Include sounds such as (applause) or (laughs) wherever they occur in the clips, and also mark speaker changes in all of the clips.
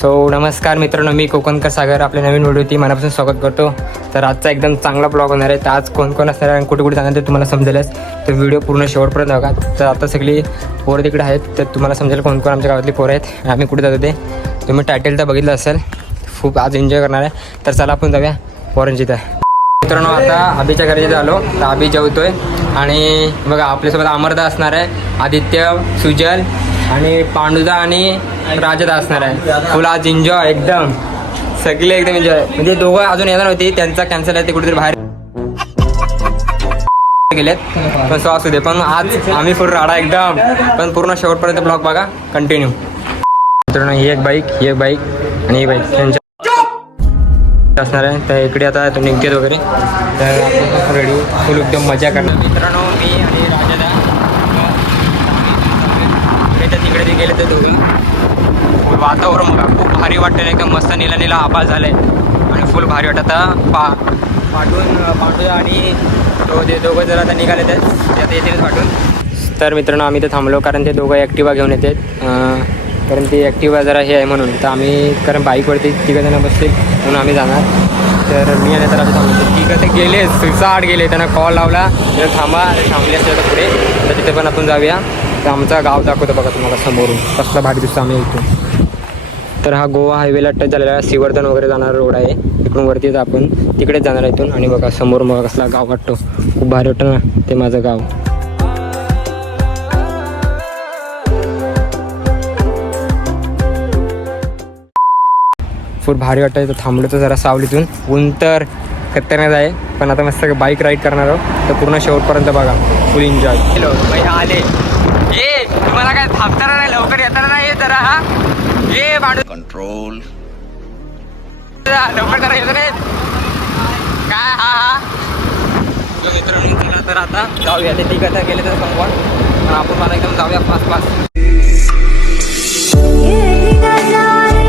Speaker 1: So नमस्कार मित्रांनो मी कोकणकर सागर आपल्या नवीन व्हिडिओ मनापासून स्वागत करतो. तर आजचा एकदम चांगला ब्लॉग होणार आहे. तर आज कोण कोण असणार आणि कुठे कुठे जाणार ते तुम्हाला समजेलच. तर व्हिडिओ पूर्ण शेवटपर्यंत बघा. तर आता सगळी पोरं तिकडे आहेत. तर तुम्हाला समजेल कोण कोण आमच्या गावातली पोरं आहेत. आम्ही कुठे जातो ते. तुम्ही टायटल तर बघितलं असेल. खूप आज एन्जॉय करणार आहे. तर चला आपण जाऊया पोरांची तर मित्रांनो आता अभिच्या घरी झालो आलो. तर अभि जेवतोय. आणि बघा आपल्यासोबत अमरदा असणार आहे. आदित्य सुजल आणि पांडुदा आणि राजत असणार आहे. फुल आज एन्जॉय एकदम. सगळे एकदम एन्जॉय म्हणजे दोघं अजून येणार होती त्यांचा कॅन्सल आहे ते कुठेतरी बाहेर गेलेत. पण सो असू दे पण आज आम्ही फुल राडा एकदम. पण पूर्ण शेवटपर्यंत ब्लॉग बघा कंटिन्यू मित्रांनो ही एक बाईक ही एक बाईक आणि ही बाईक त्यांच्या असणार आहे. तर इकडे आता तो निघतेत वगैरे. तर आपण रेडी फुल एकदम मजा करणार. मित्रांनो मी आणि राजादा. तिकडे ते गेले ते दोघं. वातावरण बघा खूप भारी वाटतं एकदम मस्त निला निला आभास झालाय. आणि फुल भारी वाटत. आता पा पाठवून पांडू आणि तो ते दोघं जर आता निघाले ते आता येतील पाठवून. तर मित्रांनो आम्ही ते थांबलो कारण ते दोघं ॲक्टिवा घेऊन येतात. कारण ती ॲक्टिवा जरा हे आहे म्हणून. तर आम्ही कारण बाईकवरती तिघं जणं बसतील म्हणून आम्ही जाणार. तर मी आणि तर आम्ही थांबलो तिघं ते गेले सुसाट गेले. त्यांना कॉल लावला. तर थांबा थांबले असते आता पुढे. तर तिथे पण आपण जाऊया. तर आमचा गाव दाखवतो बघा तुम्हाला समोरून. कसला भारी दिसतो आम्ही इथून. तर हा गोवा हायवेला टच झालेला श्रीवर्धन वगैरे जाणारा रोड आहे. इकडून वरती आपण तिकडेच जाणार आहे इथून. आणि बघा समोर मग कसला गाव वाटतो. खूप भारी वाटतं ना ते माझं गाव. फुल भारी वाटतं इथं थांबलो तर जरा सावलीतून. ऊन तर खतरनाक आहे. पण आता मस्त बाईक राईड करणार आहोत. तर पूर्ण शेवटपर्यंत बघा. फुल एन्जॉय हॅलो आले. ए तुम्हाला काय थांबताना नाही? लवकर येताना नाही? जरा हा. ये भांडू
Speaker 2: control.
Speaker 1: लवकर काय हा हा. मित्रांनो चला तर आता जाऊया. ते ठीक आता गेले तर संपवून आपण मला एकदम जाऊया फास्ट फास्ट
Speaker 3: ये ही न जाने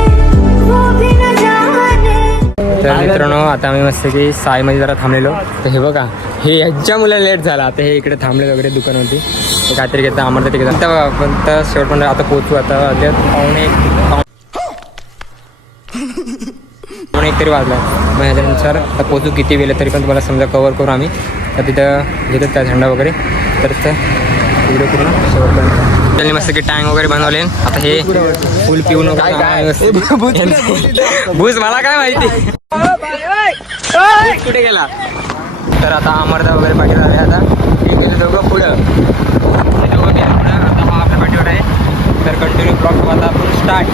Speaker 3: वो भी न जाने
Speaker 1: तर मित्रांनो आता आम्ही मस्त की साईमध्ये जरा थांबलेलो. तर हे बघा हे ह्याच्या मुलं लेट झाला. आता हे इकडे थांबले वगैरे दुकानावरती. ते काहीतरी घेतं आम्हाला तिकडे आता बघा, पण शेवटपर्यंत आता पोचू आता. पाव- पावणे एक तरी वाजला. मग ह्याच्यानुसार आता पोचू किती वेळ तरी पण तुम्हाला समजा कवर करू आम्ही. तर तिथं घेतात त्या झेंडा वगैरे. तर व्हिडिओ पूर्ण शेवटपर्यंत त्यांनी मस्त की टँक वगैरे बनवले. आता हे फुल पिऊन भूज मला काय माहिती? कुठे गेला? तर आता अमरदा वगैरे पाठी झाले. आता हे गेले दोघं पुढं हे दोघं गेले पुढं आता हा आपल्या पाठीवर आहे तर कंटिन्यू ब्लॉक आता आपण स्टार्ट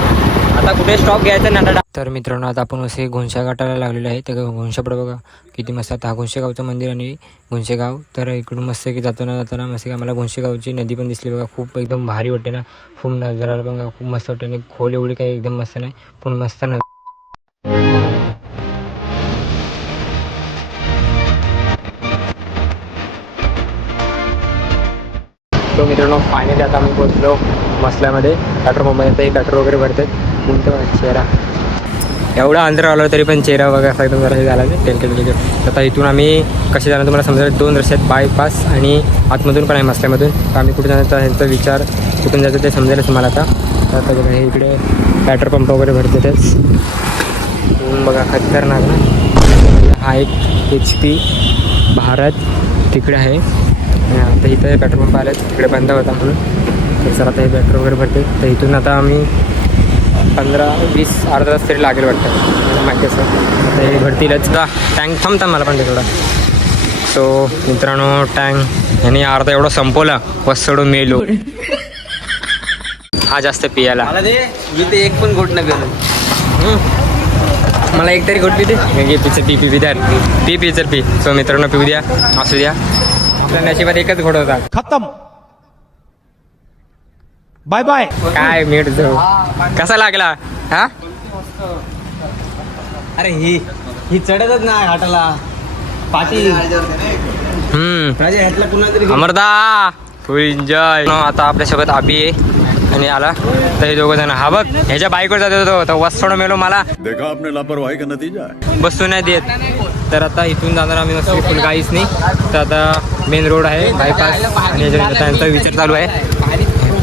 Speaker 1: आता कुठे स्टॉप घ्यायचा ना तर मित्रांनो आता आपण असे घोंशा गाठायला लागलेलो आहे. तर घोंशापुढे बघा किती मस्त आता हा घोंशेगावचं मंदिर आणि घोंशेगाव तर इकडून मस्त की जाताना जाताना मस्त की आम्हाला घोंशेगावची नदी पण दिसली बघा. खूप एकदम भारी वाटते ना. खूप नजरा बघा. खूप मस्त वाटते. आणि खोल एवढी काही एकदम मस्त नाही. पण मस्त न मित्रांनो फायनली आता आम्ही पोहोचलो. मसल्यामध्ये पेट्रोल पंपमध्ये आता हे वगैरे भरतात कोणतं चेहरा. एवढा अंतर आला तरी पण चेहरा वगैरे असा एकदम जरा हे झाला टेलकेल टेलकेल आता इथून आम्ही कसे जाणार तुम्हाला समजा दोन रस्ते आहेत बायपास आणि आतमधून पण आहे मसल्यामधून. तर आम्ही कुठे जाण्याचा ह्यांचा विचार कुठून जायचं ते समजेलच तुम्हाला आता. तर आता बघा हे इकडे पेट्रोल पंप वगैरे भरते तेच. बघा खतरनाक ना. हा एक एच पी भारत तिकडे आहे. आता इथं पेट्रोल पंप आले तिकडे बंद होता म्हणून. तर चला आता हे पेट्रोल वगैरे भरते तर इथून आता आम्ही पंधरा वीस अर्धा तास तरी लागेल वाटतं. मला माहिती असं आता हे भरतीलच. का टँक थांबता मला पण ते थोडा. सो मित्रांनो टँक ह्याने अर्धा एवढं संपवला. वसडून मेलो. हा जास्त पियाला.
Speaker 4: मला दे मी ते एक पण घोट नाही
Speaker 1: हम्म. मला एक तरी घोट पिते घे पिचं पी पी पिदार पी पी तर पी. सो मित्रांनो पिऊ द्या असू द्या. आपल्या नशिबात एकच घोट होता.
Speaker 5: खत्म. Bye bye.
Speaker 1: काय मीठ जाऊ. कसा लागला? हा?
Speaker 4: अरे ही ही चढतच नाही घाटाला पाटी
Speaker 1: हम्म.
Speaker 4: राजा ह्यातला कुणा तरी
Speaker 1: अमरदा. फुल एन्जॉय आता आपल्यासोबत आबी आहे आणि आला. तर हे दोघं जण. हा बघ ह्याच्या बाईकवर जात होतो. तर वस्तोड मेलो मला.
Speaker 2: देखा आपने लापरवाही का नतीजा
Speaker 1: बसू नाही देत. तर आता इथून जाणार आम्ही मस्त फुल काहीच नाही तर आता मेन रोड आहे बायपास आणि याच्या- आता यांचा विचार चालू आहे.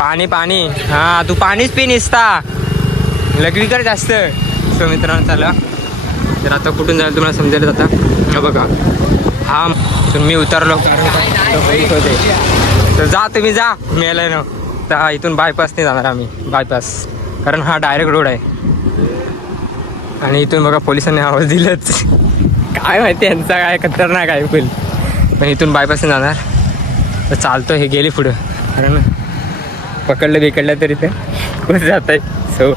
Speaker 1: पाणी पाणी. हा तू पाणीच पी निसता. लग्निकर जास्त. सो मित्रांनो चला. तर आता कुठून जायला तुम्हाला समजेल आता. बघा. हा तुम्ही मी उतरलो. कारण होते तर जा तुम्ही जा. मेलाय ना. तर इथून बायपासने जाणार आम्ही. बायपास कारण हा डायरेक्ट रोड आहे. आणि इथून बघा पोलिसांनी आवाज दिलंच. काय माहिती यांचा काय खतरनाक आहे फुल. पण इथून बायपासने जाणार. तर चालतो हे गेली पुढं. कारण पकडलं बिकडलं तरी ते कुठे जात आहे सो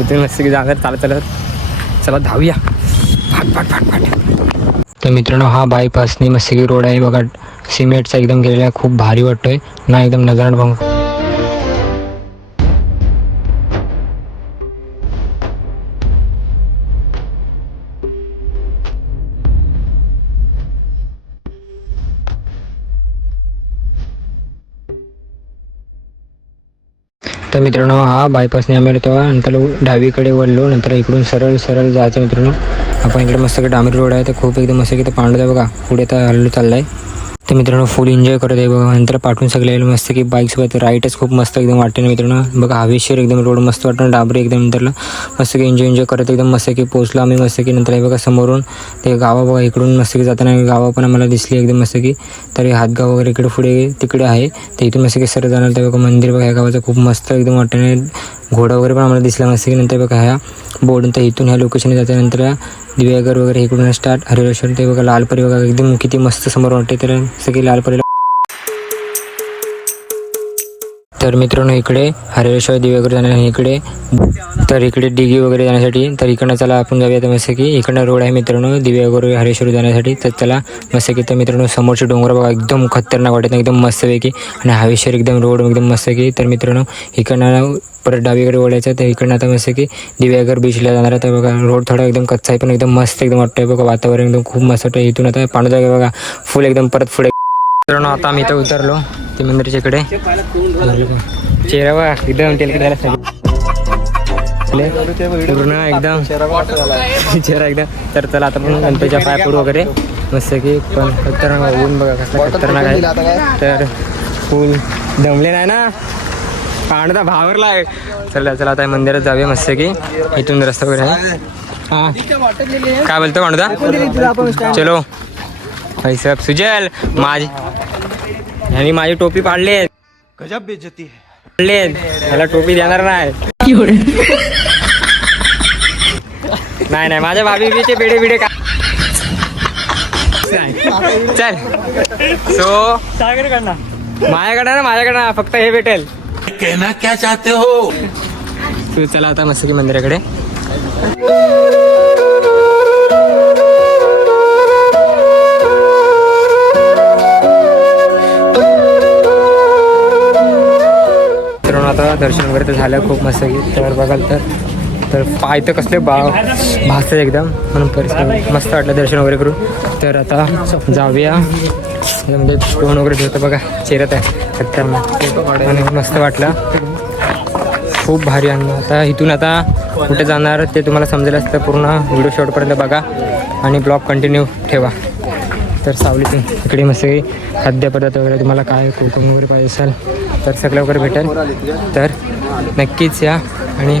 Speaker 1: इथून मस्त जाणार चालत चालत चला धावूया. फाट फाट फाट फाट तर मित्रांनो हा बायपासनी मस्त रोड आहे. बघा सिमेंटचा एकदम गेलेला आहे. खूप भारी वाटतोय. ना एकदम नजरात भाऊ तर मित्रांनो हा बायपासने आम्ही तेव्हा नंतर डावीकडे वळलो नंतर इकडून सरळ सरळ जायचं मित्रांनो. आपण इकडे मस्त डांबरी रोड आहे तर खूप एकदम मस्त की पांडू आहे बघा. पुढे तर हल्लो चाललाय. तर मित्रांनो फुल एन्जॉय करत आहे बघा. नंतर पाठवून सगळे मस्त की बाईकसोबत राईटच खूप मस्त एकदम वाटते मित्रांनो. बघा हवेशीर एकदम रोड मस्त वाटतं डाबरे एकदम नंतरला. मस्त की एन्जॉय एन्जॉय करत एकदम मस्त की पोचलो आम्ही मस्त की नंतर बघा समोरून. ते गावा बघा इकडून मस्त की जाताना गावा पण आम्हाला दिसली एकदम मस्त की. तरी हातगाव वगैरे इकडे पुढे तिकडे आहे. तर इथून मस्त की सर जाणार ते बघा. मंदिर बघा या गावाचं खूप मस्त एकदम वाटतं घोडा वगैरे पण आम्हाला दिसला नसते की नंतर बघा ह्या बोर्ड तर इथून ह्या लोकेशनला जाल्यानंतर दिव्यागर वगैरे इकडून स्टार्ट हरिरेश्वर ते बघा लालपरी बघा एकदम किती मस्त समोर वाटते तर सगळी लालपरीला तर मित्रांनो इकडे हरेश्वर दिवे वगैरे जाण्या इकडे. तर इकडे डिगी वगैरे जाण्यासाठी तर इकडनं चला आपण जाऊया तर मस्त की इकडनं रोड आहे मित्रांनो दिव्यागर हरेश्वर जाण्यासाठी. तर चला मस्त की तर मित्रांनो समोरचे डोंगर बघा एकदम खतरनाक वाटत एकदम मस्तपैकी. आणि हवेश्वर एकदम रोड एकदम मस्त की तर मित्रांनो इकडनं परत डावीकडे ओढायचं तर इकडनं आता मस्त की दिव्यागर बीचला जाणार आहे तर बघा रोड थोडा एकदम कच्चा आहे पण एकदम मस्त एकदम वाटतंय बघा वातावरण एकदम खूप मस्त वाटतं इथून आता पांडू बघा फुल एकदम परत पुढे मित्रांनो आता आम्ही इथं उतरलो. ते मंदिराच्या इकडे. (laughs) चेहरा एकदम तेलकडे पूर्ण एकदम. चेहरा एकदम तर चला आता पण गणपतीच्या पायपूड वगैरे. मस्त की पण खतरनाक ऊन बघा कसला खतरनाक आहे. तर फुल दमले नाही ना? पाणदा भावरला आहे चला चला आता मंदिरात जाऊया मस्त की. इथून रस्ता वगैरे आहे. हा. काय बोलतो पांडदा? चलो. भाई साहेब सुजल माझी यांनी माझी टोपी पाडली
Speaker 2: गजब बेइज्जती है।
Speaker 1: पाडली त्याला टोपी देणार नाही. नाही नाही माझ्या भाभी बीचे बेडे बिडे का चल. सो माझ्याकडे ना माझ्याकडे फक्त हे भेटेल.
Speaker 2: कहना क्या चाहते हो?
Speaker 1: तू चला आता मस्त की मंदिराकडे. होतं. दर्शन वगैरे तर झालं खूप मस्त की तर बघाल तर तर पाय तर कसले बा भासतात एकदम. म्हणून परिसर मस्त वाटलं दर्शन वगैरे करून. तर आता जाऊया. म्हणजे फोन वगैरे ठेवतं बघा. चेहऱ्यात आहे तर आणि मस्त वाटलं. खूप भारी आणि आता इथून आता कुठे जाणार ते तुम्हाला समजेल असतं पूर्ण व्हिडिओ शॉर्टपर्यंत बघा. आणि ब्लॉग कंटिन्यू ठेवा. तर सावलीतून इकडे मस्त खाद्यपदार्थ वगैरे तुम्हाला काय कोकम वगैरे पाहिजे असेल तर सगळं वगैरे भेटेल. तर नक्कीच या आणि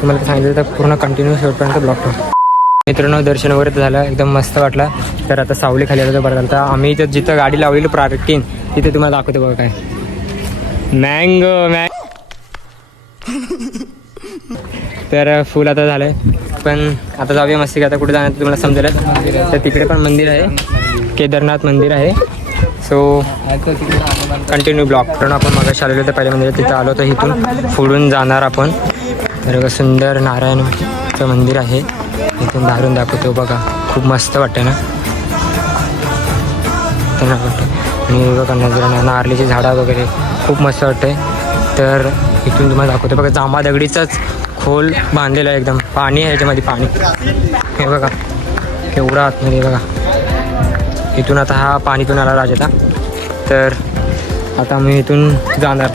Speaker 1: तुम्हाला सांगितलं तर पूर्ण कंटिन्यू शेवटपर्यंत ब्लॉक ठेवा. मित्रांनो दर्शन वगैरे तर झालं एकदम मस्त वाटलं. तर आता सावली खाली आलं तर बरं झालं तर आम्ही इथं जिथं गाडी लावलेली पार्किंग तिथे तुम्हाला दाखवतो बघा काय. मँगो मॅंग तर फुल आता झालंय. पण आता जाऊया मस्ती आता कुठे जाणार तुम्हाला समजेल तर तिकडे पण मंदिर आहे. केदारनाथ मंदिर आहे. सो कंटिन्यू ब्लॉक कारण आपण मग आलेलो तर पहिल्या मंदिरात तिथं आलो तर इथून फोडून जाणार आपण. तर सुंदर नारायणचं मंदिर आहे. इथून बाहेरून दाखवतो बघा. खूप मस्त वाटतं ना? त्यांना वाटतं आणि बघा नजर नारळीची झाडं वगैरे खूप मस्त वाटते तर इथून तुम्हाला दाखवतो. बघा जांबा दगडीचाच खोल बांधलेला आहे एकदम. पाणी आहे याच्यामध्ये पाणी. हे बघा केवढा आतमध्ये बघा. इथून आता हा पाणीतून आला राजाचा तर आता मी इथून जाणार.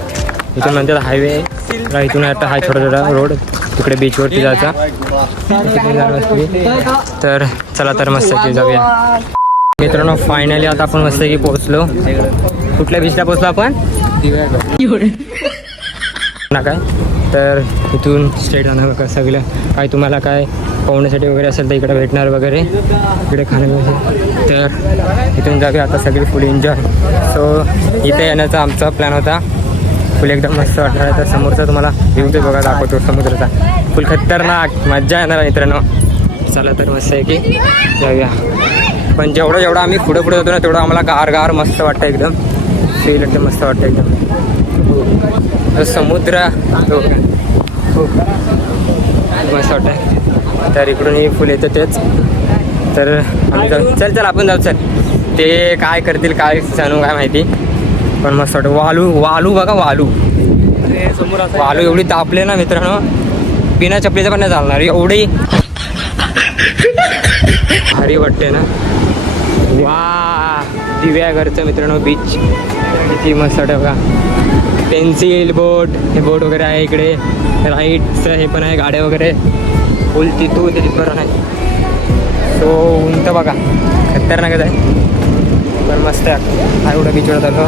Speaker 1: इथून नंतर हायवे आहे. इथून आता हा छोटा छोटा रोड तिकडे बीचवरती जायचा. जाणार तर चला तर मस्त की जाऊया. मित्रांनो फायनली आता आपण मस्त की पोहोचलो. कुठल्या बीचला पोहोचलो आपण? ना काय तर इथून स्ट्रेट जाणार का सगळं काय तुम्हाला काय पाहुण्यासाठी वगैरे असेल तर इकडे भेटणार वगैरे. इकडे खाणं तर इथून जाऊया आता सगळी फुल एन्जॉय. सो इथे येण्याचा आमचा प्लॅन होता. फुल एकदम मस्त वाटणार तर समोरचा तुम्हाला व्ह्यू ते बघा दाखवतो समुद्राचा. फुल खतरनाक. मज्जा येणार मित्रांनो. चला तर मस्त आहे की. जाऊया. पण जेवढं जेवढं आम्ही पुढे पुढे जातो ना तेवढं आम्हाला गार गार मस्त वाटतं एकदम. फील एकदम मस्त वाटतं एकदम. हो. समुद्र. हो. हो. मस्त वाटतं तर इकडूनही फुल येतं तेच. तर आम्ही जाऊ. चल चल आपण जाऊ चल. ते काय करतील काय जाणू काय माहिती. पण मस्त वाटतं. वालू वालू बघा वालू. वालू एवढी तापले ना मित्रांनो. बिना चपलीचं पण नाही चालणार. एवढी भारी वाटते ना. वा दिव्या घरचं मित्रांनो बीच किती मस्त वाटतं बघा. पेन्सिल बोट हे बोट वगैरे आहे इकडे. राईटचं हे पण आहे गाड्या वगैरे. फुल तिथू ते तिथपर्यंत आहे सो उंट बघा खतरनाकच आहे. पण मस्त आहे. हा एवढं बीचवर आलो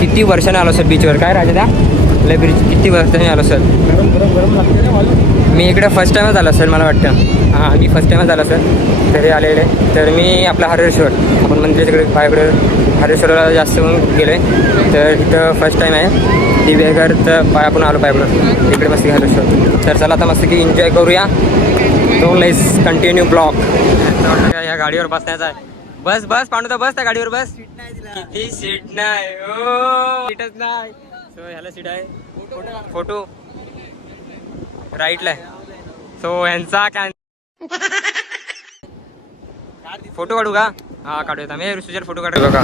Speaker 1: किती वर्षाने आलो सर बीचवर काय राजा आपल्या बीच किती वर्षाने आलो सर? मी इकडे फर्स्ट टाईमच आलो सर मला वाटतं. हां मी फर्स्ट टाईमच आलो सर तरी आलेले. तर मी आपला हरेश्वर आपण मंदिराच्याकडे पायाकडे हरेश्वरला जास्त मग गेलो आहे तर इथं फर्स्ट टाईम आहे. दिव्यागर तर पाय आपण आलो पायाकडं. इकडे मस्त हरेश्वर. तर चला आता मस्त की एन्जॉय करूया. तो लाईस कंटिन्यू ब्लॉक या गाडीवर बसण्याचा आहे. बस बस पांडू बस त्या गाडीवर बस. सीट नाही हो. सीट सीटच नाही. सो ह्याला सीट आहे. फोटो. राईटला आहे. सो ह्यांचा कॅन फोटो काढू का? हा काढूयात आम्ही ऋषीजर फोटो काढू बघा.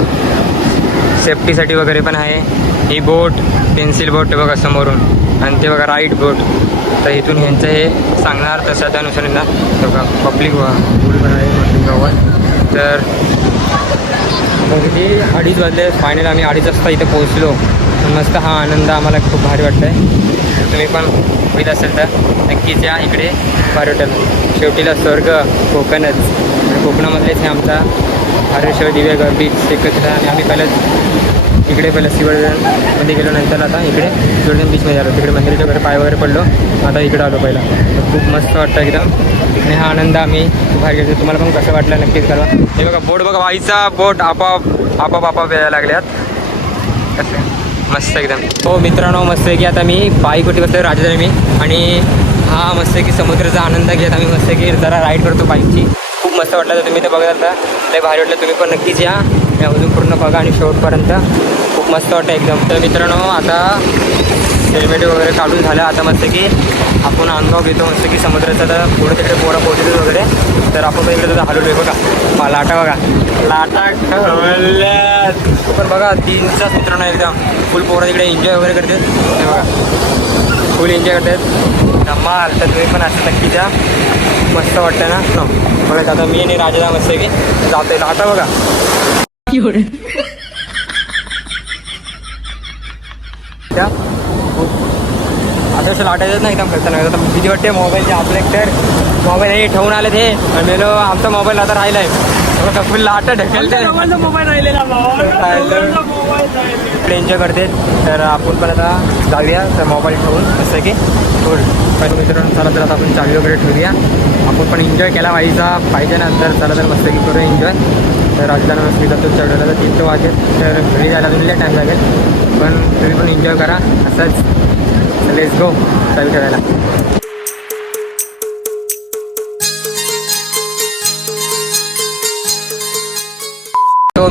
Speaker 1: सेफ्टीसाठी वगैरे पण आहे. ही बोट पेन्सिल बोट बघा समोरून. आणि ते बघा राईट बोट तर इथून ह्यांचं हे सांगणार तसं त्यानुसार यांना बघा पब्लिक पण आहे पब्लिक गावात तर आता अडीच वाजले. फायनल आम्ही अडीच वाजता इथे पोहोचलो. मस्त हा आनंद आम्हाला खूप भारी वाटतं आहे तुम्ही पण होईल असेल तर नक्कीच या इकडे भारी वाटेल शेवटीला स्वर्ग कोकणच. कोकणामधलेच हे आमचा हरेश्वर दिवेघर बीच एकत्र आणि आम्ही पहिलं इकडे पहिलं सिवळमध्ये गेलो नंतर आता इकडे सिवळजण बीचमध्ये आलो. तिकडे मंदिराच्या वगैरे पाय वगैरे पडलो. आता इकडे आलो पहिला. खूप मस्त वाटतं एकदम. आणि हा आनंद आम्ही खूप भारी घेतो तुम्हाला पण कसं वाटलं नक्कीच करा हे बघा बोट बघा वाईचा बोट आपोआप आपोआप आपोआप यायला लागल्यात. कसं मस्त एकदम. हो मित्रांनो मस्त आहे की आता मी बाईक बसलो राजधानी मी आणि हा मस्त आहे की समुद्राचा आनंद घेत आम्ही मस्त आहे की जरा राईड करतो बाईकची. खूप मस्त वाटलं तर तुम्ही ते बघत आता ते भारी वाटलं तुम्ही पण नक्कीच या. अजून पूर्ण बघा आणि शेवटपर्यंत खूप मस्त वाटतं एकदम. तर मित्रांनो आता हेल्मेट वगैरे काढून झालं. आता मस्त की आपण अनुभव घेतो मस्त की समुद्राचा. तर पुढे तिकडे पोरा पोहोचतो वगैरे. तर आपण पण इकडे तर हलवलो आहे बघा. लाटा बघा. लाटा खवल्यात पण बघा तीनचाच मित्रांनो एकदम. फुल पोरं तिकडे एन्जॉय वगैरे करतात. हे बघा. फुल एन्जॉय करतात. धमाल. तर तुम्ही पण असं नक्की द्या मस्त वाटतं ना? No. बघा आता मी आणि राजाला मस्त की जातोय. लाटा बघा. त्या? आता असं लाटायचं नाही एकदम खतरनाक आता भीती वाटते मोबाईलचे आपले तर. मोबाईल हे ठेवून आले ते. आणि मेलो आमचा मोबाईल आता राहिलाय. बघा फुल लाटा ढकलते
Speaker 4: मोबाईल राहिलेला
Speaker 1: एन्जॉय करते. तर आपण पण आता जाऊया. तर मोबाईल ठेवून जसं की फुल. पण मित्रांनो चला तर आता आपण चावी वगैरे ठेवूया. आपण पण एन्जॉय केला पाहिजे पाहिजे ना तर चला तर मस्त की करू एन्जॉय तर राजधानी मस्ती करतो चढवलं तर तीन वाजेल तर घरी जायला अजून टाईम लागेल. पण तुम्ही पण एन्जॉय करा. असंच. लेट्स गो चावी ठेवायला.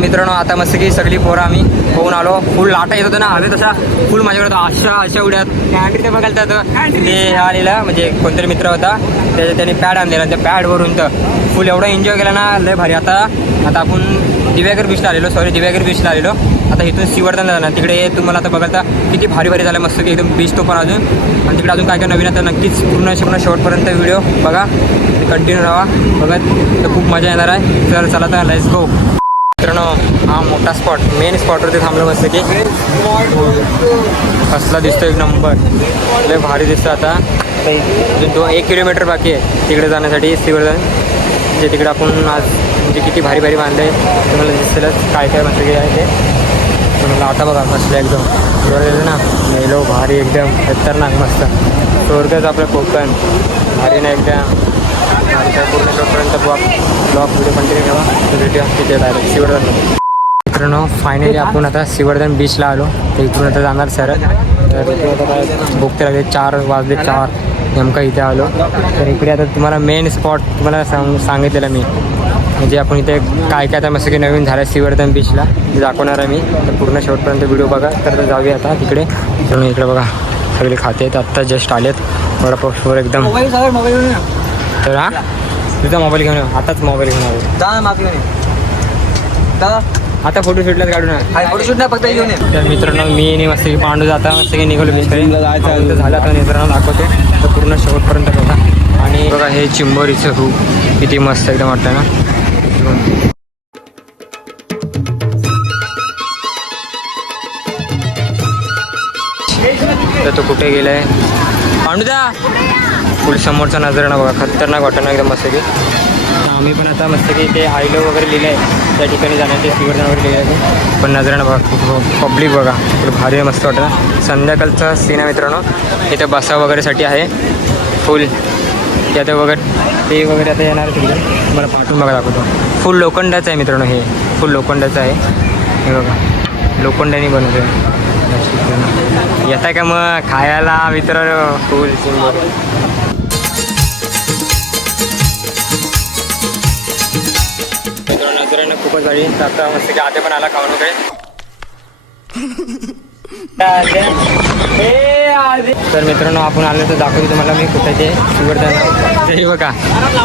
Speaker 1: मित्रांनो आता मस्त की सगळी पोरं आम्ही होऊन आलो. फुल लाटा येत होतं ना हवे तसा. फुल माझ्याकडे अशा अशा उड्यात कॅन्डी ते बघायला तर ते आलेला म्हणजे कोणतरी मित्र होता. त्याच्या त्याने पॅड आणलेला त्या पॅडवरून तर फुल एवढा एन्जॉय केला ना लय भारी. आता आता आपण दिव्यागर बीचला आलेलो. सॉरी दिव्यागर बीचला आलेलो. आता इथून सिवर्धनला जाणार. तिकडे तुम्हाला आता बघायला किती भारी भारी झालं. मस्त की एकदम बीच तो पण अजून. आणि तिकडे अजून काय काय नवीन आता नक्कीच पूर्ण पूर्ण शेवटपर्यंत व्हिडिओ बघा. कंटिन्यू राहा. बघत तर खूप मजा येणार आहे. तर चला तर लेट्स गो मित्रांनो हा मोठा स्पॉट मेन स्पॉटवरती थांबलो मस्त की. कसला दिसतो एक नंबर लय भारी दिसतं आता. ते दो एक किलोमीटर बाकी आहे तिकडे जाण्यासाठी तिकडे जे तिकडे आपण आज म्हणजे किती भारी भारी बांधले आहे तुम्हाला दिसेलच. काय काय मस्त की आहे ते. तुम्हाला आता बघा मस्त एकदम. बरोबर ना. मेलो भारी एकदम. खतरनाक मस्त. स्वर्गच आपलं कोकण. भारी ना एकदम. पूर्ण शेवटपर्यंत ब्लॉग ब्लॉग व्हिडिओ कंटिन्यू ठेवा. तिथे डायरेक्ट शिवर्धन मित्रांनो फायनली आपण आता शिवर्धन बीचला आलो. तर इथून आता जाणार सर. तर इथे आता काय बुक लागले चार वाजले चार. नेमका इथे आलो. तर इकडे आता तुम्हाला मेन स्पॉट तुम्हाला सांग सांगितलेलं मी. म्हणजे आपण इथे काय काय आता मस्त की नवीन झालं शिवर्धन बीचला दाखवणार आहे मी. तर पूर्ण शेवटपर्यंत व्हिडिओ बघा. तर जाऊया आता तिकडे. तर इकडे बघा. सगळे खाते आहेत. आत्ता जस्ट आलेत. वडापाववर एकदम
Speaker 4: मोबाईल सगळं मोबाईल घेऊन ये.
Speaker 1: तर हा? तुझा मोबाईल घेऊन ये. आताच मोबाईल घेऊन आलो.
Speaker 4: जा ना माफी घेऊन ये. दादा
Speaker 1: आता फोटो शूटलाच काढू ना
Speaker 4: हाय फोटोशूट नाही फक्त हे घेऊन ये.
Speaker 1: तर मित्रांनो मी आणि मस्त की पांडू जाता मस्त की निघालो बीचकडे तर झालं आता मित्रांनो दाखवतो. तर पूर्ण शेवटपर्यंत बघा. आणि बघा हे चिंबोरीचं हू किती मस्त एकदम वाटतं ना. तर तो कुठे गेलाय? पांडूदा पुढे समोरचा नजराणा बघा खतरनाक वाटतं ना एकदम मस्त की आम्ही पण आता मस्त की ते आयलो वगैरे लिहिलं आहे त्या ठिकाणी जाण्याचे शिवर्धन वगैरे लिहिलं आहे पण नजराणा बघा पब्लिक बघा. भारी मस्त वाटतं. ना संध्याकाळचा सीन आहे मित्रांनो. इथे बसा वगैरेसाठी आहे. फुल ते आता वगैरे ते वगैरे आता येणार तिकडे. तुम्हाला पाठवून बघा दाखवतो. फुल लोखंडाचं आहे मित्रांनो हे. फुल लोखंडाचं आहे. हे बघा. लोखंडाने बनवतो आहे का मग? खायला मित्रांनो फुल सिंबल आता मस्त की आते पण आला खाऊनकडे तर मित्रांनो आपण आलो तर दाखवतो तुम्हाला मी कुठे ते. बघा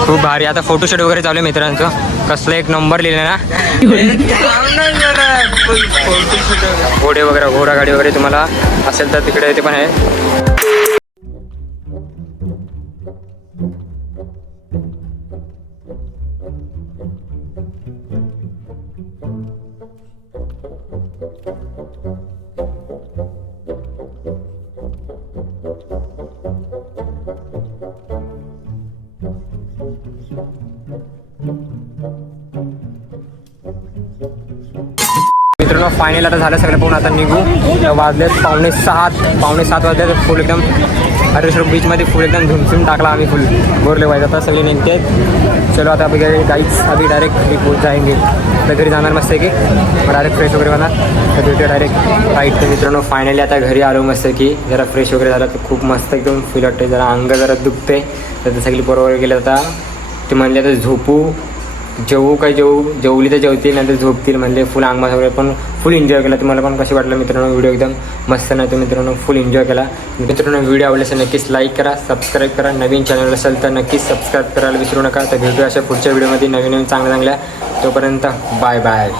Speaker 1: खूप भारी. आता फोटोशूट वगैरे चालू आहे मित्रांचं. कसलं एक नंबर लिहिलं ना. (laughs) घोडे वगैरे घोडा गाडी वगैरे तुम्हाला असेल तर तिकडे ते पण आहे. फायनल आता झालं सगळं पाहून आता निघू. वाजलेत पावणे सात पावणे सात वाजले तर फुल एकदम हरेश्वर बीचमध्ये फुल एकदम झुमझुम टाकला आम्ही फुल बोरले पाहिजे आता सगळे निघते चलो आता अभी गाईच अभी डायरेक्ट मी पोच जाएंगे तर घरी जाणार मस्त की डायरेक्ट फ्रेश वगैरे होणार. तर तिथे डायरेक्ट राईट तर मित्रांनो फायनली आता घरी आलो मस्त की जरा फ्रेश वगैरे झालं तर खूप मस्त एकदम फील वाटते जरा अंग जरा दुखते तर सगळी पोरं वगैरे गेले आता. ते म्हणले तर झोपू. जेवू काय जेवू जेवली तर जेवतील नंतर झोपतील म्हणजे फुल अंगमास वगैरे पण फुल एन्जॉय केला. तुम्हाला पण कशी वाटलं मित्रांनो व्हिडिओ एकदम? मस्त नाही तर मित्रांनो फुल एन्जॉय केला. मित्रांनो व्हिडिओ आवडल्यास नक्कीच लाईक करा सबस्क्राईब करा. नवीन चॅनल असेल तर नक्कीच सबस्क्राईब करायला विसरू नका. तर भेटूया अशा पुढच्या व्हिडिओमध्ये नवीन नवीन चांगल्या चांगल्या. तोपर्यंत बाय बाय